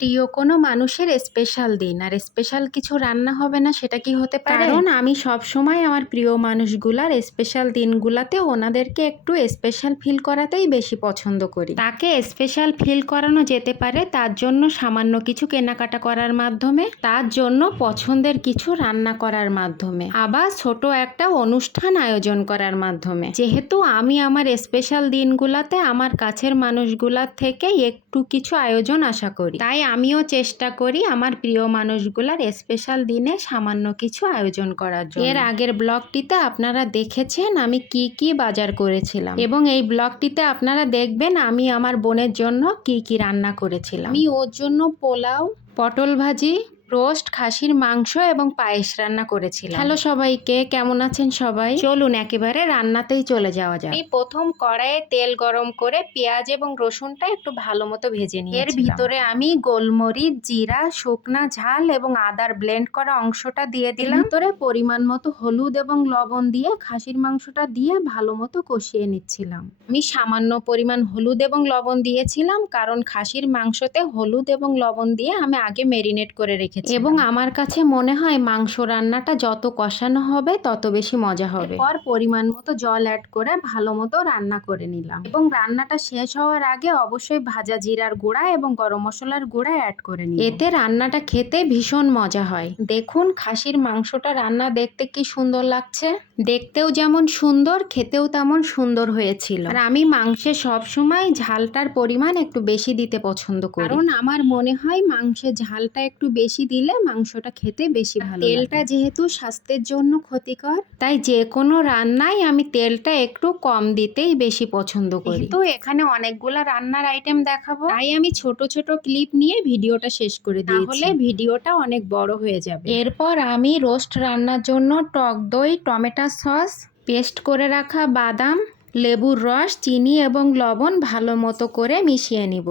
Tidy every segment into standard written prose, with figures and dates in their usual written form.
প্রিয় কোনো মানুষের স্পেশাল দিন আর স্পেশাল কিছু রান্না হবে না, সেটা কি হতে পারে? কারণ আমি সব সময় আমার প্রিয় মানুষগুলার স্পেশাল দিনগুলাতে ওনাদেরকে একটু স্পেশাল ফিল করাতেই বেশি পছন্দ করি। তাকে স্পেশাল ফিল করানো যেতে পারে তার জন্য সামান্য কিছু কেনাকাটা করার মাধ্যমে, তার জন্য পছন্দের কিছু রান্না করার মাধ্যমে, আবার ছোট একটা অনুষ্ঠান আয়োজন করার মাধ্যমে। যেহেতু আমি আমার স্পেশাল দিনগুলাতে আমার কাছের মানুষগুলার থেকে একটু কিছু আয়োজন আশা করি, তাই আমিও চেষ্টা করি আমার প্রিয় মানুষগুলার স্পেশাল দিনে সামান্য কিছু আয়োজন করার জন্য। এর আগের ব্লগটিতে আপনারা দেখেছেন আমি কি কি বাজার করেছিলাম, এবং এই ব্লগটিতে আপনারা দেখবেন আমি আমার বোনের জন্য কি কি রান্না করেছিলাম। আমি ওর জন্য পোলাও, পটল ভাজি, রোস্ট, খাসির মাংস এবং পায়েস রান্না করেছিলাম। হ্যালো সবাইকে, কেমন আছেন সবাই? চলুন একেবারে রান্নাতেই চলে যাওয়া যাক। আমি প্রথম কড়াইয়ে তেল গরম করে পেঁয়াজ এবং রসুনটা একটু ভালো মতো ভেজে নিই। এর ভিতরে আমি গোলমরিচ, জিরা, শুকনা ঝাল এবং আদার ব্লেন্ড করা অংশটা দিয়ে দিলাম। ভিতরে পরিমাণ মতো হলুদ এবং লবণ দিয়ে খাসির মাংসটা দিয়ে ভালো মতো কষিয়ে নিচ্ছিলাম। আমি সামান্য পরিমাণ হলুদ এবং লবণ দিয়েছিলাম কারণ খাসির মাংসতে হলুদ এবং লবণ দিয়ে আমি আগে মেরিনেট করে রেখেছি, এবং আমার কাছে মনে হয় মাংস রান্নাটা যত কষানো হবে তত বেশি মজা হবে। এরপর পরিমাণ মতো জল অ্যাড করে ভালো মতো রান্না করে নিলাম, এবং রান্নাটা শেষ হওয়ার আগে অবশ্যই ভাজা জিরার গুঁড়া এবং গরম মশলার গুঁড়া অ্যাড করে নিই, এতে রান্নাটা খেতে ভীষণ মজা হয়। দেখুন খাসির মাংসটা রান্না দেখতে কি সুন্দর লাগছে, দেখতেও যেমন সুন্দর খেতেও তেমন সুন্দর হয়েছিল। আর আমি মাংসে সবসময় ঝালটার পরিমাণ একটু বেশি দিতে পছন্দ করি, কারণ আমার মনে হয় মাংসে ঝালটা একটু বেশি দিলে মাংসটা খেতে বেশি ভালো লাগে। তেলটা যেহেতু স্বাস্থ্যের জন্য ক্ষতিকর, তাই যে কোনো রান্নায় আমি তেলটা একটু কম দিতেই বেশি পছন্দ করি। তো এখানে অনেকগুলা রান্নার আইটেম দেখাবো, তাই আমি ছোট ছোট ক্লিপ নিয়ে ভিডিওটা শেষ করে দিই, তাহলে ভিডিওটা অনেক বড় হয়ে যাবে। এরপর আমি রোস্ট রান্নার জন্য টক দই, টমেটো সস, পেস্ট করে রাখা বাদাম, লেবুর রস, চিনি এবং লবণ ভালো মতো করে মিশিয়ে নিব।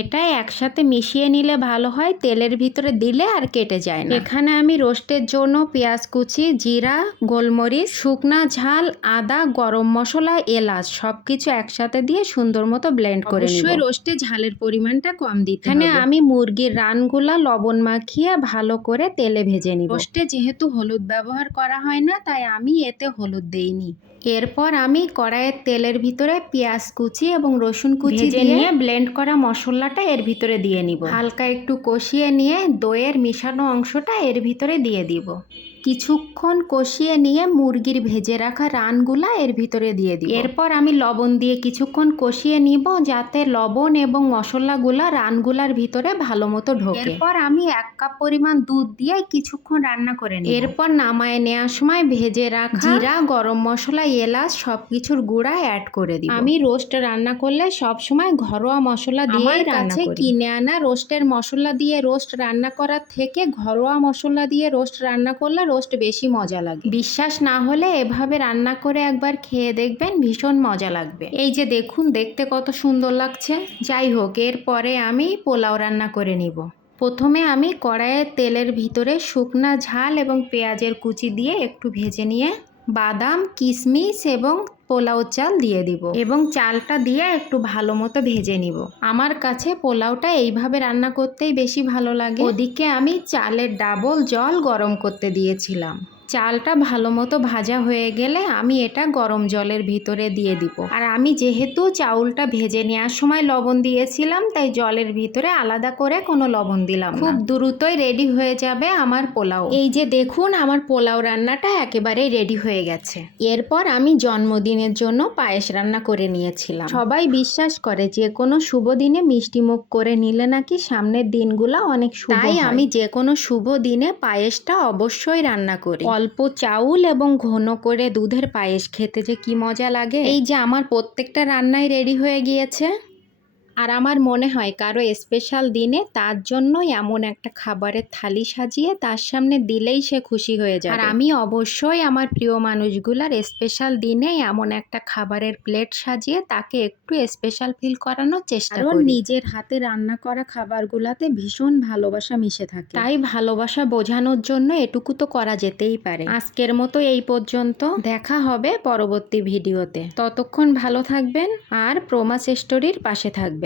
এটা একসাথে মিশিয়ে নিলে ভালো হয়, তেলের ভিতরে দিলে আর কেটে যায় না। এখানে আমি রোস্টের জন্য পেঁয়াজ কুচি, জিরা, গোলমরিচ, শুকনা ঝাল, আদা, গরম মশলা, এলাচ সবকিছু একসাথে দিয়ে সুন্দর মতো ব্লেন্ড করে নিব। অবশ্যই রোস্টে ঝালের পরিমাণটা কম দিতে হবে। এখানে আমি মুরগির রানগুলা লবণ মাখিয়ে ভালো করে তেলে ভেজে নিব। রোস্টে যেহেতু হলুদ ব্যবহার করা হয় না, তাই আমি এতে হলুদ দেইনি। এরপর আমি কড়াইয়ের তেলের ভিতরে পেঁয়াজ কুচি এবং রসুন কুচি দিয়ে ব্লেন্ড করা মশলাটা এর ভিতরে দিয়ে নিব। হালকা একটু কষিয়ে নিয়ে দইয়ের মিশানো অংশটা এর ভিতরে দিয়ে দিব। কিছুক্ষণ কষিয়ে নিয়ে মুরগির ভেজে রাখা রানগুলা এর ভিতরে দিয়ে দিব। এরপর আমি লবণ দিয়ে কিছুক্ষণ কষিয়ে নিব যাতে লবণ এবং মশলাগুলা রানগুলার ভিতরে ভালো মতো ঢোকে। এরপর আমি 1 কাপ পরিমাণ দুধ দিয়ে কিছুক্ষণ রান্না করে নিব। এরপর নামায় নেওয়ার সময় ভেজে রাখা জিরা, গরম মশলা, এলাচ সবকিছুর গুঁড়া অ্যাড করে দিব। আমি রোস্ট রান্না করলে সব সময় ঘরোয়া মশলা দিয়ে রান্না করি। কিনে আনা রোস্টের মশলা দিয়ে রোস্ট রান্না করার থেকে ঘরোয়া মশলা দিয়ে রোস্ট রান্না করলে রোস্ট বেশি মজা লাগে। বিশ্বাস না হলে এভাবে রান্না করে একবার খেয়ে দেখবেন, ভীষণ মজা লাগবে। এই যে দেখুন দেখতে কত সুন্দর লাগছে। যাই হোক, এরপরে আমি পোলাও রান্না করে নিব। প্রথমে আমি কড়াইয়ের তেলের ভিতরে শুকনা ঝাল এবং পেঁয়াজের কুচি দিয়ে একটু ভেজে নিয়ে বাদাম, কিশমিশ এবং পোলাও চাল দিয়ে দিব, এবং চালটা দিয়ে একটু ভালো মতো ভেজে নিব। আমার কাছে পোলাওটা এইভাবে রান্না করতেই বেশি ভালো লাগে। ওদিকে আমি চালের ডাবল জল গরম করতে দিয়েছিলাম। চালটা ভালো মতো ভাজা হয়ে গেলে আমি এটা গরম জলের ভিতরে দিয়ে দিব। আর আমি যেহেতু চাউলটা ভেজে নেওয়ার সময় লবণ দিয়েছিলাম, তাই জলের ভিতরে আলাদা করে কোনো লবণ দিলাম না। খুব দ্রুতই রেডি হয়ে যাবে আমার পোলাও। এই যে দেখুন আমার পোলাও রান্নাটা একেবারেই রেডি হয়ে গেছে। এরপর আমি জন্মদিনের জন্য পায়েস রান্না করে নিয়েছিলাম। সবাই বিশ্বাস করে যে কোনো শুভ দিনে মিষ্টি মুখ করে নিলে নাকি সামনের দিনগুলো অনেক শুভ হয়। তাই আমি যে কোনো শুভ দিনে পায়েসটা অবশ্যই রান্না করি। অল্প চাউল এবং ঘন করে দুধের পায়েস খেতে যে কি মজা লাগে। এই যে আমার প্রত্যেকটা রান্নাই রেডি হয়ে গিয়েছে। আর আমার মনে হয় কারো স্পেশাল দিনে তার জন্য এমন একটা খাবারের থালি সাজিয়ে তার সামনে দিলেই সে খুশি হয়ে যায়। আর আমি অবশ্যই আমার প্রিয় মানুষগুলার স্পেশাল দিনে এমন একটা খাবারের প্লেট সাজিয়ে তাকে একটু স্পেশাল ফিল করানোর চেষ্টা করি। নিজের হাতে রান্না করা খাবারগুলাতে ভীষণ ভালোবাসা মিশে থাকে, তাই ভালোবাসা বোঝানোর জন্য এটুকু তো করা যেতেই পারে। আজকের মতো এই পর্যন্ত, দেখা হবে পরবর্তী ভিডিওতে। ততক্ষণ ভালো থাকবেন আর প্রমাস স্টোরির পাশে থাকবেন।